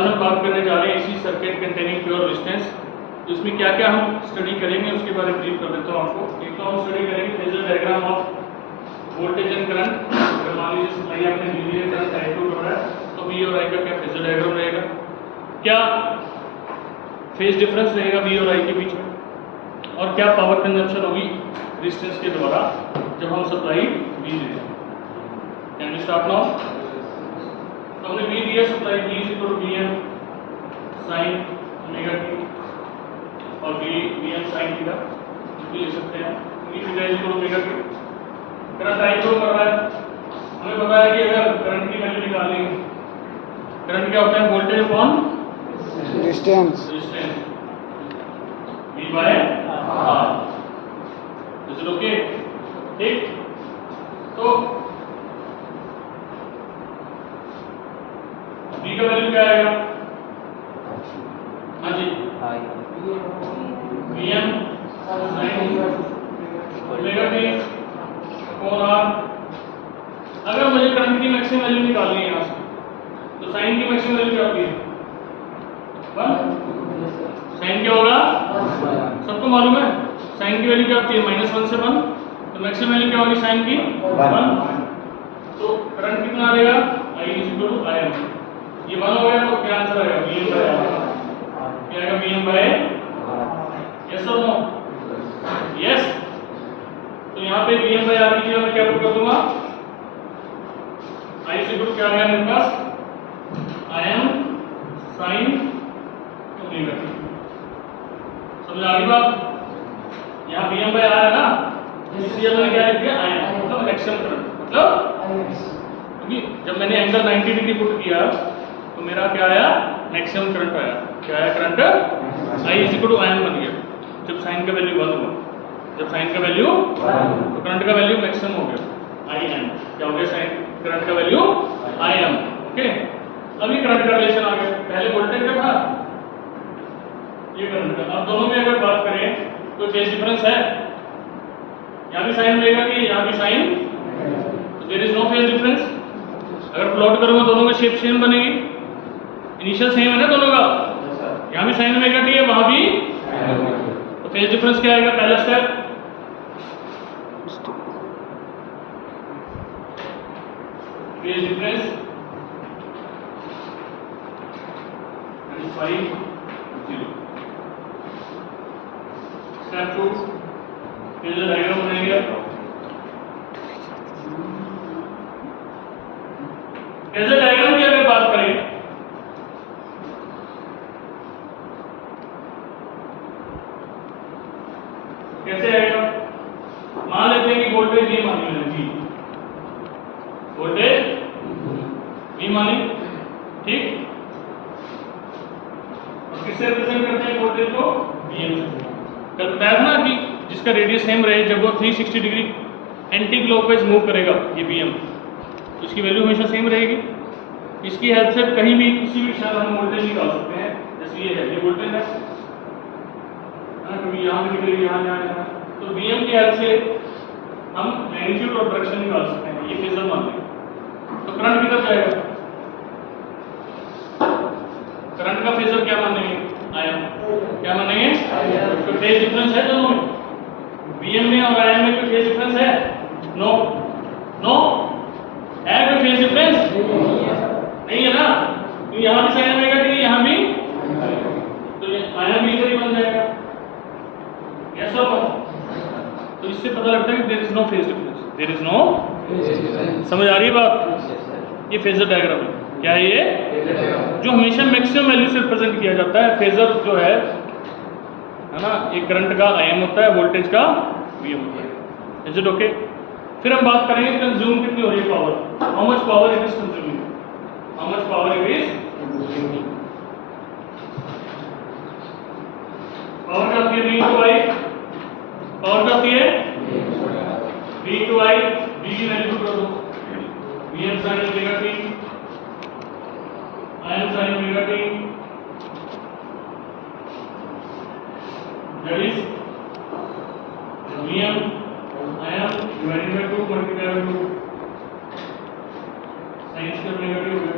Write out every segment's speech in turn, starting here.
आज हम बात करने जा रहे हैं इसी सर्किट कंटेनिंग प्योर रेजिस्टेंस। तो इसमें क्या क्या हम स्टडी करेंगे उसके बारे में ब्रीफ कर देता हूँ आपको। एक तो हम स्टडी करेंगे phasor diagram of voltage and current. अगर मान लीजिए सप्लाई आपने दी है, करंट I2 हो रहा है, तो V और I का क्या फेजर डायग्राम रहेगा, क्या फेज डिफरेंस रहेगा V और I के बीच में, और क्या पावर कंजम्पशन होगी रेजिस्टेंस के द्वारा जब हम सप्लाई V देते हैं। Can we start now? तो हमने V दिया, supply V Vm sin omega t और Vm sin थीटा भी ले सकते हैं। V theta omega t। Current I2 कर रहा है, हमें पता है कि अगर करंट की वैल्यू निकालनी है, करंट क्या होता है, voltage upon distance V by R। Is it okay? ठीक, तो V का वैल्यू क्या आएगा? हाँ जी, Vm sin omega t upon R। अगर मुझे करंट की मैक्सिमम वैल्यू निकालनी है यहाँ से, तो साइन की मैक्सिमम वैल्यू क्या होती है? 1। साइन क्या होगा? सबको मालूम है साइन की वैल्यू क्या होती है, -1 से 1। तो मैक्सिमम वैल्यू क्या होगी साइन की? 1। तो करंट कितना आएगा? I = Im। ये 1 हो गया, तो क्या आंसर आएगा? Vm by R। क्या आएगा? Vm बाय यस और नो? यस। तो यहाँ पे Vm बाय R की जगह मैं क्या पुट कर दूंगा? I = क्या आ गया मेरे पास? Im sin omega t। समझ आ गई बात? यहाँ Vm बाय R है ना, इसलिए मैंने क्या लिख दिया? Im मतलब एक्शन करंट, मतलब क्योंकि जब मैंने एंगल 90 डिग्री पुट किया तो मेरा क्या आया? मैक्सिमम करंट आया। क्या आया? करंट I = Im बन गया जब साइन का वैल्यू 1 हुआ। जब साइन का वैल्यू तो करंट का वैल्यू मैक्सिमम हो गया Im। क्या हो गया? साइन करंट का वैल्यू Im। ओके, अभी करंट का रिलेशन आ गया। पहले वोल्टेज का था, ये करंट का। अब दोनों में अगर बात करें तो फेज डिफरेंस है, यहाँ भी साइन मिलेगा कि यहाँ भी साइन, तो there is no phase difference. अगर प्लॉट करूंगा दोनों का शेप सेम बनेगी, इनिशियल सेम है ना दोनों का। यहाँ भी साइन ओमेगा t है, वहां भी, तो फेज डिफरेंस क्या आएगा? पहला step phase difference 5 0। Step 2 phasor diagram बनेगा। फेजर डायग्राम की अगर बात करें कैसे आएगा? मान लेते हैं कि वोल्टेज ये मानी मैंने V, वोल्टेज V मानी, ठीक। और किससे रिप्रेजेंट करते हैं वोल्टेज को? Vm से। कल बताया था ना कि जिसका रेडियस सेम रहे, जब वो 360 डिग्री एंटी क्लॉकवाइज मूव करेगा ये Vm, तो इसकी वैल्यू हमेशा सेम रहेगी। इसकी हेल्प से कहीं भी किसी भी क्षण हम वोल्टेज निकाल सकते हैं। जैसे ये है, ये वोल्टेज है ना, कभी यहाँ भी निकलेगी, यहाँ यहाँ। तो Vm की हेल्प से हम मैग्नीट्यूड और डायरेक्शन निकाल सकते हैं। ये फेजर मान लें, तो करंट किधर जाएगा? करंट का फेजर क्या मानेंगे? Im। क्या मानेंगे? तो फेज डिफरेंस है दोनों में, Vm में और Im में कोई फेज डिफरेंस है? नो, नो है कोई फेज डिफरेंस? नहीं है ना। तो यहाँ भी साइन ओमेगा t, यहाँ भी, तो ये Im भी इधर ही बन जाएगा। यस और नो? तो इससे पता लगता है कि there is no phase difference, there is no. समझ आ रही है बात? ये फेजर डायग्राम है। क्या है ये? जो हमेशा मैक्सिमम वैल्यू से रिप्रेजेंट किया जाता है। फेजर जो है ना, एक करंट का Im होता है, वोल्टेज का Vm होता है। Is it okay? फिर हम बात करेंगे कंज्यूम कितनी हो रही है power, how much power it is consuming, how much power it is consuming. Power क्या होती है? V × I। पावर क्या होती है? V × I। V की वैल्यू पुट कर दो, Vm sin omega t, Im sin omega t, that is Vm Im divided by 2 multiplied by 2 sin square omega t हो गया।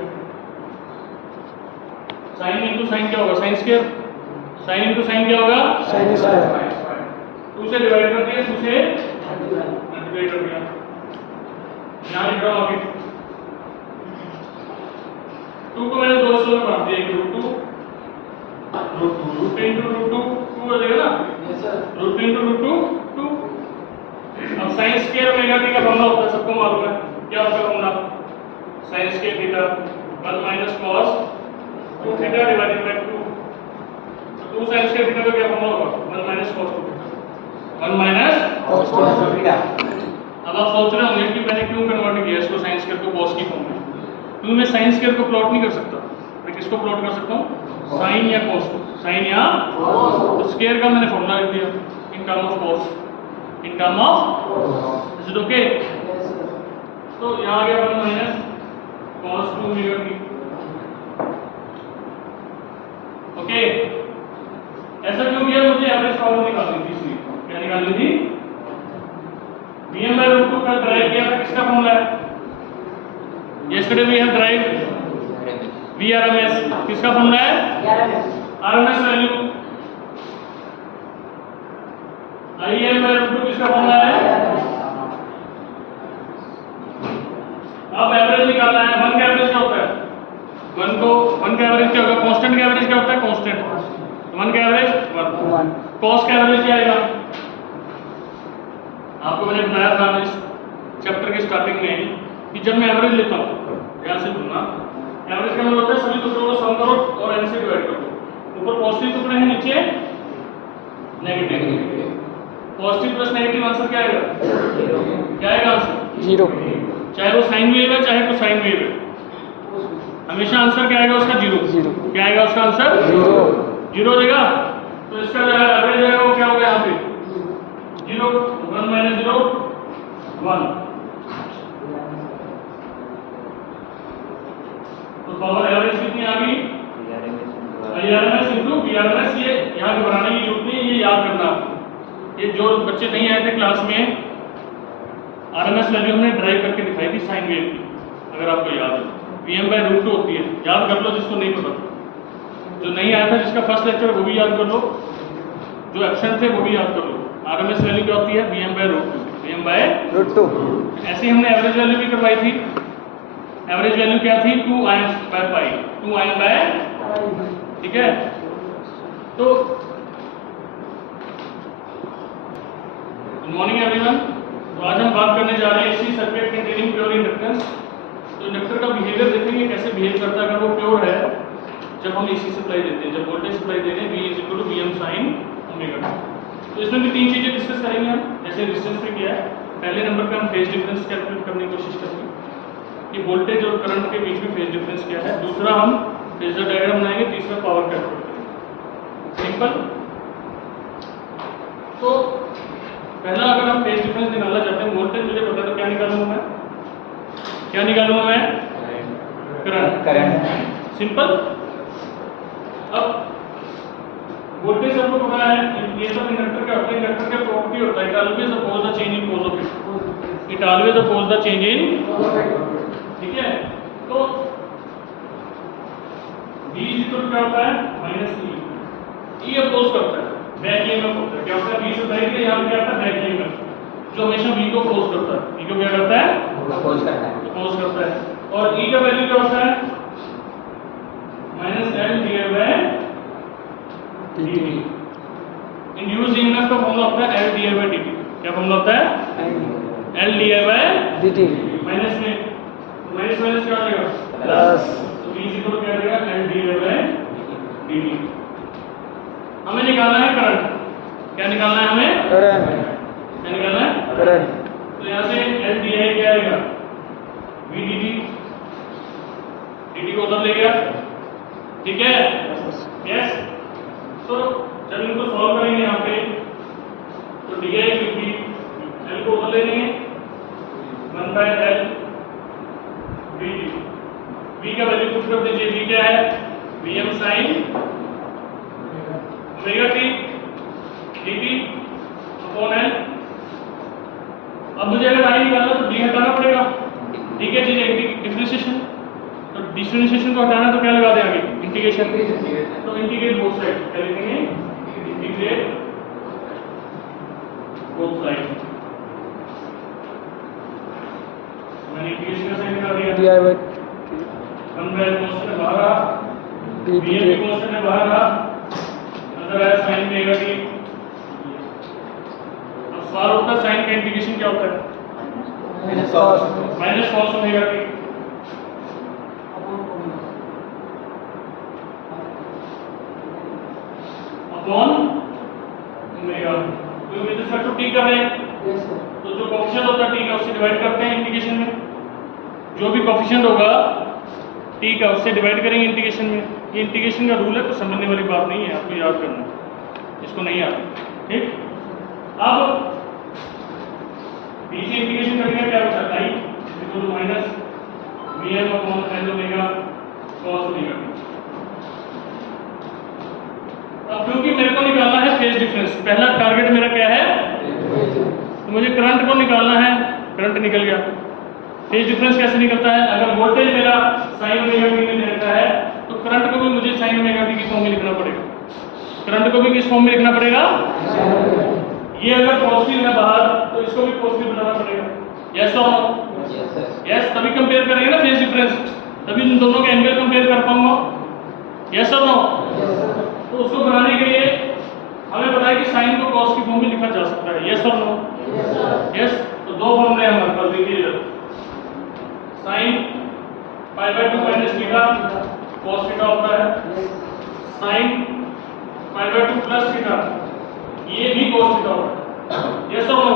साइन इंटू साइन क्या होगा? Sine square. Sine into sine क्या होगा? Sin square. 2 से divide कर दिया, 2 से मल्टीप्लाई कर दिया। यहाँ लिख रहा हूँ आगे 2 को मैंने 2 हिस्सों में बांट दिया, एक रूट 2 इंटू रूट 2 2 हो जाएगा ना? Root 2 into root 2 2। अब साइन स्क्वायर ओमेगा टी का फॉर्मूला होता है, सबको मालूम है क्या होता है formula? Sine square theta 1 minus cos 2 theta divided by 2। तो 2 साइन स्क्वायर थीटा का क्या फॉर्मूला होगा? 1 minus cos 2 theta 1 minus Cos 2 theta. अब आप सोच रहे होंगे कि मैंने क्यों कन्वर्ट किया इसको साइन स्क्वायर को कॉस की फॉर्म में? क्योंकि मैं साइन स्क्वायर को प्लॉट नहीं कर सकता, मैं किसको प्लॉट कर सकता हूँ? साइन या कॉस को। साइन या तो स्क्वायर का मैंने फॉर्मूला लिख दिया in term of cos, in term of is it okay? तो यहाँ आ गया 1 minus cos 2 omega T. Okay, ऐसा क्यों किया? मुझे एवरेज पावर निकालनी थी, इसलिए क्या निकालनी थी? Vm/√2 का ड्राइव किया था, किसका फॉर्मूला है? Yesterday we have derived VRMS, किसका फॉर्मूला है? RMS value. Im/√2 किसका फॉर्मूला है? अब एवरेज निकालना है। 1 का एवरेज क्या होता है? 1 का एवरेज क्या होगा? कांस्टेंट का एवरेज क्या होता है? कांस्टेंट। 1 का एवरेज 1। कॉस का एवरेज क्या आएगा? आपको मैंने बताया था इस चैप्टर के स्टार्टिंग में कि जब मैं एवरेज लेता हूँ, ध्यान से सुनना, एवरेज का मतलब होता है सभी टुकड़ों को सम करो और n से डिवाइड करो। ऊपर पॉजिटिव टुकड़े हैं, नीचे negative. Positive plus negative answer क्या आएगा? क्या आएगा आंसर? 0. चाहे वो साइन वेव है चाहे कोसाइन वेव है, हमेशा आंसर क्या आएगा उसका? 0। क्या आएगा उसका आंसर? 0 हो जाएगा। तो इसका जो एवरेज है वो क्या होगा यहाँ पे? 0। 1 माइनस 0 1। तो पावर एवरेज कितनी आ गई? IRMS into VRMS। ये यहाँ पे बनाने की जरूरत नहीं है, ये याद करना आपको। ये जो बच्चे नहीं आए थे क्लास में, RMS वैल्यू हमने ड्राइव करके दिखाई थी साइन वेव की, अगर आपको याद है। Vm/√2 होती है, याद कर लो जिसको नहीं पता। जो नहीं आया था, जिसका फर्स्ट लेक्चर है वो भी याद कर लो, जो एब्सेंट थे वो भी याद कर लो। RMS वैल्यू क्या होती है? Vm/√2। Vm/√2। ऐसे ही हमने एवरेज वैल्यू भी करवाई थी। एवरेज वैल्यू क्या थी? 2im/π। 2im/π, ठीक है? तो गुड मॉर्निंग एवरीवन। तो आज हम बात करने जा रहे हैं AC circuit containing pure inductance. तो इंडक्टर का बिहेवियर देखेंगे कैसे बिहेव करता है अगर वो प्योर है, जब हम AC सप्लाई देते हैं, जब वोल्टेज सप्लाई दे रहे हैं V = Vm sin ओमेगा। तो इसमें भी 3 चीजें डिस्कस करेंगे हम, जैसे रेजिस्टेंस पे किया है। पहले नंबर पे हम फेज डिफरेंस कैलकुलेट करने की कोशिश करेंगे कि वोल्टेज और करंट के बीच में फेज डिफरेंस क्या है। दूसरा हम फेजर डायग्राम बनाएंगे। तीसरा पावर कैलकुलेट करेंगे। सिंपल। तो पहला अगर हम फेज डिफरेंस निकालना चाहते हैं, वोल्टेज मुझे पता है तो क्या निकालूंगा मैं? क्या निकालूंगा मैं? करंट। सिंपल। अब वोल्टेज सबको पता है, ये सब इंडक्टर का होता है। इंडक्टर का प्रॉपर्टी होता है it always oppose the change in pose of it. It always oppose the change in, ठीक है? तो V क्या होता है? -E। E अपोज करता है, बैक ईएमएफ होता है। क्या होता है? V सप्लाई के यहाँ क्या आता है? बैक ईएमएफ, जो हमेशा V को अपोज करता है। V को क्या करता है? अपोज करता है। और E का वैल्यू क्या होता है? -L/dt। इंड्यूस्ड ईएमएफ का फॉर्मूला होता है L/dt। क्या फॉर्मूला होता है? L/dt। माइनस में माइनस माइनस क्या हो जाएगा? प्लस। तो V क्या आ जाएगा? L/dt। हमें निकालना है करंट। क्या निकालना है हमें? करंट। क्या निकालना है? करंट। तो यहाँ से L/di क्या आएगा? V/dt। dt को उधर ले गया, ठीक है? यस। तो जब इनको सॉल्व करेंगे यहाँ पे, तो di dt, L को उधर ले लेंगे, 1/L V/dt। V का वैल्यू पुट कर दीजिए। V क्या है? Vm sin omega t dt upon L। अब मुझे अगर I निकालना तो d हटाना पड़ेगा, ठीक है? चीजें डिफरेंशिएशन, तो डिफरेंशिएशन को हटाना तो क्या लगा दें आगे? इंटीग्रेशन, तो इंटीग्रेट बोथ साइड, क्या लिखेंगे? Integrate both side. मैंने इंटीग्रेशन का साइन कर दिया, D I by 1 bye constant है बाहर आ, डी बी टी की कांस्टेंट है बाहर आ, अंदर आया साइन ओमेगा टी। अब सवाल उठता है साइन का इंटीग्रेशन क्या होता है? Minus cos omega T. Upon omega, तो विद रिस्पेक्ट टू टी कर रहे हैं, तो जो कोएफिशिएंट होता है टी का उससे डिवाइड करते हैं इंटीग्रेशन में, जो भी कोएफिशिएंट होगा टी का उससे डिवाइड करेंगे इंटीग्रेशन में। ये इंटीग्रेशन का रूल है, तो समझने वाली बात नहीं है, आपको याद करना है, इसको नहीं आता, ठीक। अब बीच इंटीग्रेशन करेंगे, क्या बचा? I equal to minus Vm upon L omega cos omega t. अब क्योंकि मेरे को निकालना है फेज डिफरेंस, पहला टारगेट मेरा क्या है? तो मुझे करंट को निकालना है, करंट निकल गया। फेज डिफरेंस कैसे निकलता है? अगर वोल्टेज मेरा साइन ओमेगा टी में रहता है, तो करंट को भी मुझे साइन ओमेगा टी की फॉर्म में लिखना पड़ेगा। करंट को भी किस फॉर्म में लिखना पड़ेगा? ये अगर पॉजिटिव है बाहर, तो इसको भी पॉजिटिव बनाना पड़ेगा। यस और नो? यस, तभी कंपेयर करेंगे ना फेज डिफरेंस, तभी इन दोनों के एंगल कंपेयर कर पाऊंगा। यस और नो? तो उसको बनाने के लिए हमें पता है कि साइन को कॉस की फॉर्म में लिखा जा सकता है। यस और नो? यस, तो दो फॉर्मूले हैं हमारे पास, देखिए इधर, sine pi by 2 minus theta cos theta होता है, sine pi by 2 plus theta ये भी कॉस थीटा होता है। यस और नो?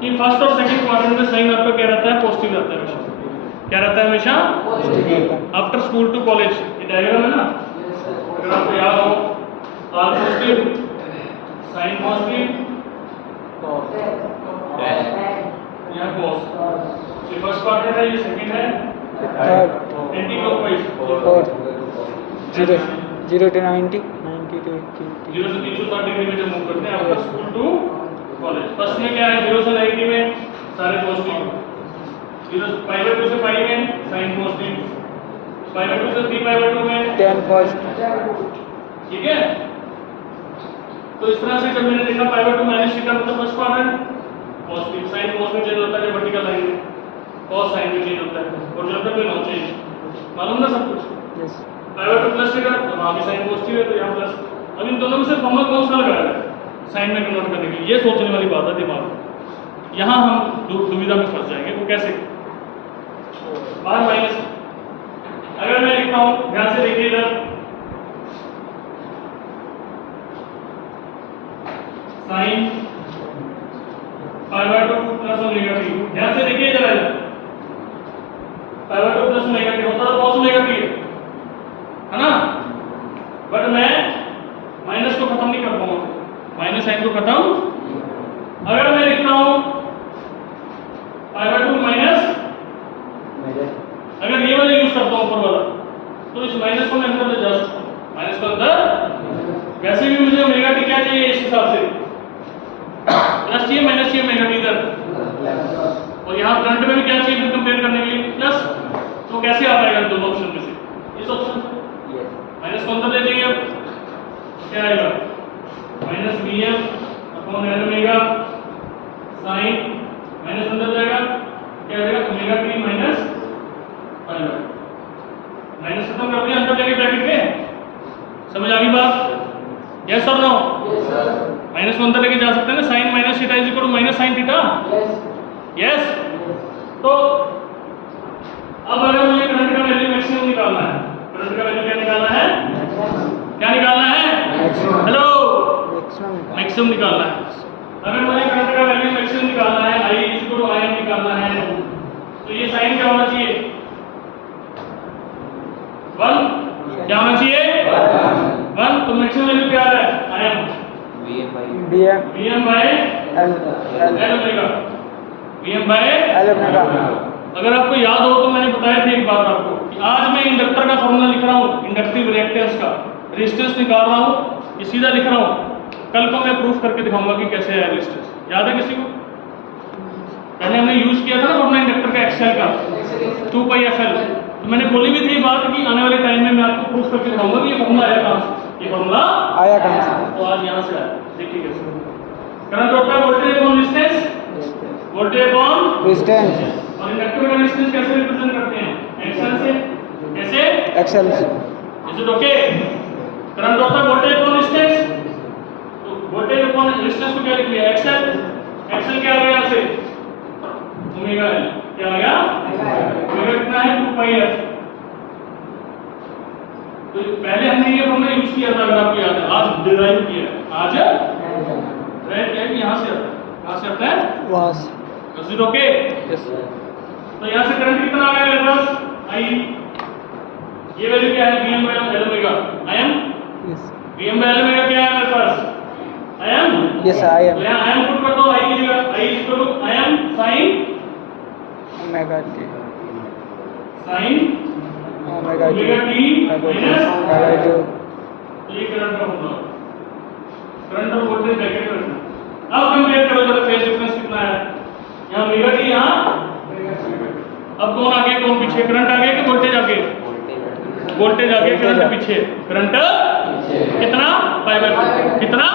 कि फर्स्ट और सेकंड क्वाड्रेंट में साइन आपका क्या रहता है? पॉजिटिव रहता है हमेशा। क्या रहता है हमेशा? आफ्टर स्कूल टू कॉलेज, ये डायग्राम है ना, अगर आपको याद हो, आर पॉजिटिव, साइन पॉजिटिव, यहाँ कॉस। ये फर्स्ट क्वाड्रेंट है, ये सेकंड है, anti clockwise, zero zero to 90 90 to 80 0 से 360 डिग्री में जब मूव करते हैं after school to college. First में क्या है? 0 से 90 में सारे पॉजिटिव, 0 पाई बाय 2 से पाई में साइन पॉजिटिव, पाई बाय 2 से 3 पाई बाय 2 में 10 पॉजिटिव। ठीक है। तो इस तरह से जब मैंने देखा पाई बाय 2 माइनस थीटा मतलब first quadrant positive, sine cos में चेंज होता है वर्टिकल लाइन में, कॉस साइन में चेंज होता है, और जब तक में नो चेंज, मालूम ना सब कुछ। Yes pi by 2 plus theta, तो वहां भी साइन पॉजिटिव है, तो यहाँ प्लस। अब इन दोनों में से फॉर्मूला कौन सा लगाया है साइन में कन्वर्ट करने के लिए? ये सोचने वाली बात है दिमाग में। यहाँ हम दुविधा में फंस जाएंगे। वो कैसे? बाहर माइनस, अगर मैं लिखता हूँ, ध्यान से देखिए इधर, sine pi by 2 plus omega T, ध्यान से देखिए इधर, पाई बाय 2 प्लस ओमेगा टी होता तो कॉस ओमेगा टी है ना, बट मैं माइनस को खत्म नहीं कर पाऊंगा, माइनस साइन को खत्म। अगर मैं लिखता हूं पाई बाय 2 माइनस, अगर ये वाला यूज करता हूं ऊपर वाला, तो इस माइनस को मैं अंदर ले जा सकता हूं, माइनस को अंदर। वैसे भी मुझे ओमेगा टी क्या चाहिए इस हिसाब से? प्लस चाहिए, माइनस चाहिए, ओमेगा टी इधर, और यहाँ फ्रंट में भी क्या चाहिए फिर कंपेयर करने के लिए? प्लस। तो कैसे आ पाएगा इन दोनों ऑप्शन में से? इस ऑप्शन से माइनस को अंदर ले लेंगे, क्या आएगा? Minus Vm upon L omega sine, minus अंदर जाएगा, क्या आ जाएगा? Omega t minus pi by, minus खत्म कर दिया, अंदर जाके ब्रैकेट में। समझ आ गई बात? यस और नो? माइनस को अंदर लेके जा सकते हैं ना, sine minus theta is equal to minus sine theta. Yes. तो अब अगर मुझे करंट का वैल्यू मैक्सिमम निकालना है, करंट का वैल्यू क्या निकालना है? क्या निकालना है? हेलो, मैक्सिमम निकालना है। अगर मुझे करंट का वैल्यू मैक्सिमम निकालना है, I is equal to I m निकालना है, तो ये साइन क्या होना चाहिए? 1। क्या होना चाहिए? 1। तो मैक्सिमम वैल्यू क्या है? I am Vm by L omega, Vm by L omega. अगर आपको याद हो तो मैंने बताया था एक बात आपको कि आज मैं इंडक्टर का फॉर्मूला लिख रहा हूँ, इंडक्टिव रिएक्टेंस का, रेजिस्टेंस निकाल रहा हूँ, ये सीधा लिख रहा हूँ। कल को मैं प्रूफ करके दिखाऊंगा कि कैसे है रेजिस्टेंस। याद है किसी को? पहले हमने यूज किया था ना फॉर्मूला इंडक्टर का, एक्सएल का 2 पाई एफ एल, तो मैंने बोली भी थी बात कि आने वाले टाइम में मैं आपको प्रूफ करके दिखाऊंगा कि ये फॉर्मूला आया कहाँ से, ये फॉर्मूला आया कहाँ से? तो आज यहाँ से आया। देखिए कैसे करंट होता है voltage upon resistance, voltage upon distance और इंडक्टर का रेजिस्टेंस कैसे रिप्रेजेंट करते हैं? एक्सएल से। कैसे? एक्सेल से। Is it okay? करंट होता है वोल्टेज अपॉन रेजिस्टेंस, तो वोल्टेज अपॉन रेजिस्टेंस को क्या लिख लिया? एक्सएल। एक्सएल क्या आ गया यहाँ से? Omega L. क्या आ गया? ओमेगा कितना है? 2 पाई एफ। तो पहले हमने ये फॉर्मूला यूज किया था, अगर आपको याद है, आज डिराइव किया है। आज डिराइव किया कि यहाँ से आता है। कहाँ से आता है? वहाँ से। Is it okay? यस। तो यहाँ से करंट कितना आ गया मेरे पास? आई। ये वैल्यू क्या है? Vm by L omega. I am yes. Vm by L omega क्या है मेरे पास? I am. यस आई तो एम यहाँ आई एम पुट कर दो आई की जगह। I is equal to I m sine omega t sine omega t omega t minus omega two. तो ये करंट का फॉर्मूला। करंट और वोल्टेज ब्रैकेट में रखना। अब कंपेयर करो जरा फेज डिफरेंस कितना है? यहाँ ओमेगा टी, यहाँ अब कौन आगे कौन पीछे? करंट आगे कि वोल्टेज आगे? वोल्टेज आगे, करंट पीछे। करंट कितना? पाई बाय 2। कितना?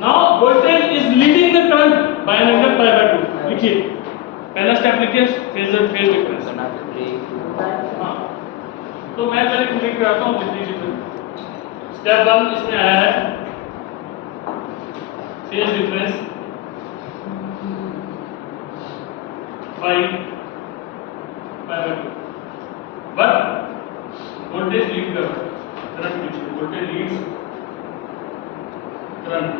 Now voltage is leading the current by an angle pi by 2। लिखिए पहला स्टेप लिखिए फेज डिफरेंस। हाँ तो मैं पहले कंप्लीट कराता हूँ। स्टेप 1 इसमें आया है phase difference by pi by 2। But voltage lead कर रहा है, करंट पीछे। Voltage leads current.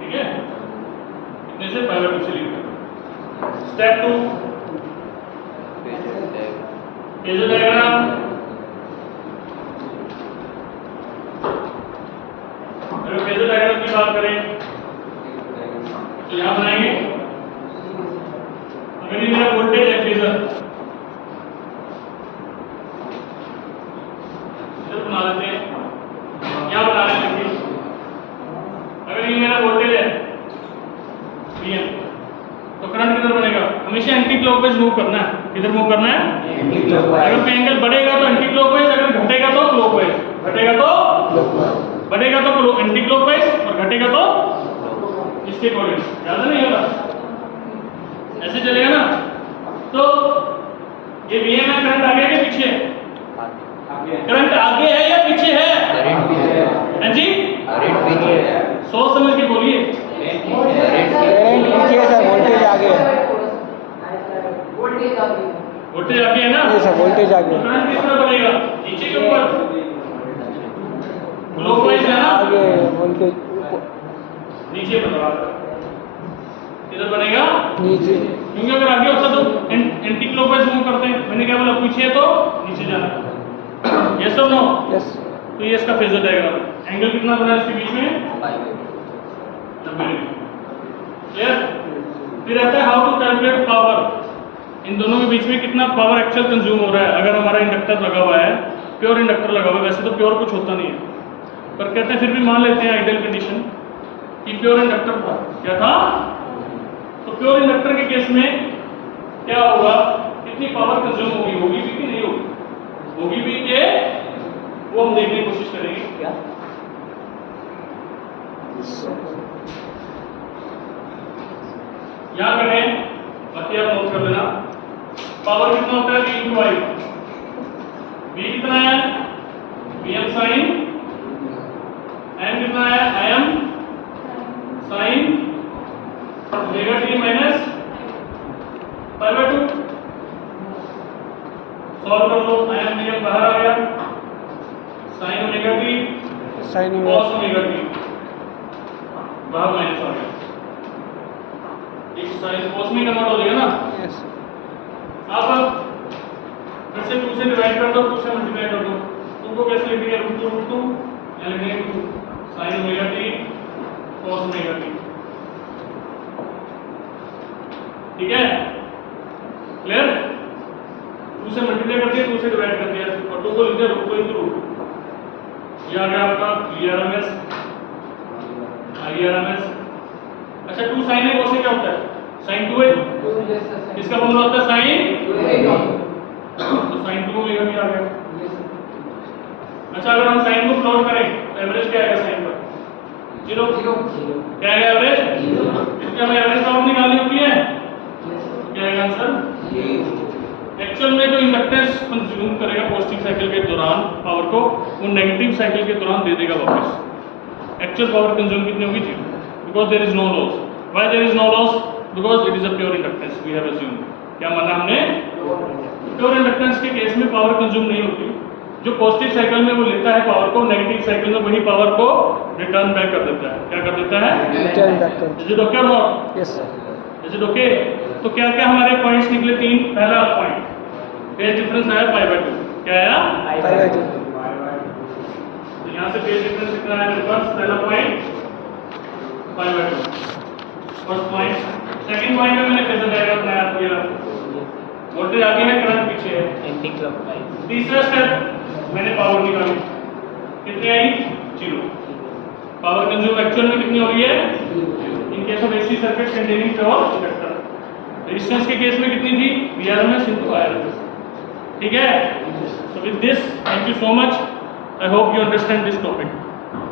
ठीक है? कितने से? पाई बाय 2 से लीड कर रहा है। Step 2 phasor diagram. अगर फेजर डायग्राम की बात करें तो यहाँ बनाएंगे। अगर ये मेरा वोल्टेज है फेजर, इधर बना देते हैं, यहाँ बना लेते हैं। अगर ये मेरा वोल्टेज है Vm, तो करंट किधर बनेगा? हमेशा एंटी क्लॉकवाइज मूव करना है। किधर मूव करना है? अगर कोई एंगल बढ़ेगा तो एंटी क्लॉकवाइज, अगर घटेगा तो क्लॉकवाइज। घटेगा तो बढ़ेगा तो एंटी क्लॉकवाइज और घटेगा तो इसके अकॉर्डिंग। याद है नहीं होगा? ऐसे चलेगा ना? तो ये Vm है, करंट आगे है कि पीछे? करंट आगे है या पीछे है? हाँ जी, सोच समझ के बोलिए। करंट पीछे है सर, वोल्टेज आगे है। वोल्टेज आगे है ना? ये सर वोल्टेज आगे तो है। करंट किस तरह बनेगा? नीचे के ऊपर क्लॉकवाइज है ना? आगे वोल्टेज ऊपर नीचे बनेगा। किधर बनेगा? नीचे। क्योंकि अगर आगे होता तो एंटी क्लॉकवाइज मूव करते हैं। मैंने क्या बोला? पीछे है तो नीचे जाना। यस और नो? यस। तो ये इसका फेजर डायग्राम। एंगल कितना बना है इसके बीच में? 90 डिग्री। क्लियर? फिर आता है हाउ टू कैलकुलेट पावर। इन दोनों के बीच में कितना पावर एक्चुअल कंज्यूम हो रहा है। अगर हमारा इंडक्टर लगा हुआ है, प्योर इंडक्टर लगा हुआ है, वैसे तो प्योर कुछ होता नहीं है, पर कहते हैं फिर भी मान लेते हैं आइडियल कंडीशन कि प्योर इंडक्टर था। क्या था? तो प्योर इंडक्टर के केस में क्या होगा? कितनी पावर कंज्यूम होगी? होगी भी कि नहीं होगी? होगी भी कि वो हम देखने की कोशिश करेंगे। क्या यहाँ करें, बाकी आप नोट कर लेना। पावर कितना होता है? V इंटू आई। V कितना है? Vm sign. M कितना है? Im sign omega t minus pi by 2। Solve कर लो। Im Vm बाहर आ गया। Sign omega t sine cos omega T बाहर माइनस आ गया। एक साइन कॉस में कन्वर्ट हो जाएगा ना? यस। आप फिर से 2 से डिवाइड कर दो, 2 से मल्टीप्लाई कर दो। 2 को कैसे लिखेंगे? √2 या लिखेंगे 2 sign omega T cos omega T. ठीक है? क्लियर? 2 से मल्टीप्लाई कर दिया, 2 से डिवाइड कर दिया और 2 को लिख दिया √2 इंटू √2। ये आ गया आपका VRMS IRMS। अच्छा 2 साइन है, कॉस क्या होता है? साइन 2 है, इसका फॉर्मूला होता है साइन, तो साइन 2 ओमेगा भी आ गया। अच्छा, अगर हम साइन को प्लॉट करें तो एवरेज क्या आएगा साइन पर? 0। क्या आएगा एवरेज? क्योंकि हमें एवरेज पावर निकालनी होती है। क्या आएगा आंसर? एक्चुअल में जो इंडक्टेंस कंज्यूम करेगा पॉजिटिव साइकिल के दौरान पावर को, वो नेगेटिव साइकिल के दौरान दे देगा वापस। एक्चुअल पावर कंज्यूम कितनी होगी? 0, because there is no loss. Why there is no loss? Because it is a pure inductance we have assumed. क्या माना हमने? प्योर इंडक्टेंस के केस में पावर कंज्यूम नहीं होती। जो पॉजिटिव साइकिल में वो लेता है पावर को, नेगेटिव साइकिल में वही पावर को रिटर्न बैक कर देता है। क्या कर देता है? रिटर्न बैक कर। इज इट ओके और not? Yes sir. Is it okay? तो क्या क्या हमारे पॉइंट्स निकले? 3। पहला पॉइंट फेज डिफरेंस आया π/2। क्या आया? π/2। तो यहाँ से फेज डिफरेंस कितना आया मेरे पास? पहला point π/2, first point. Second point में मैंने फेजर डायग्राम बनाया किया, वोल्टेज आगे है, करंट पीछे है। Anti clockwise. तीसरा स्टेप मैंने पावर निकाली, कितनी आई? 0। पावर कंज्यूम एक्चुअल में कितनी हो रही है? In case of AC circuit containing pure inductor. Resistance के केस में कितनी थी? Vrms into Irms। ठीक है? So with this, thank you so much. I hope you understand this topic.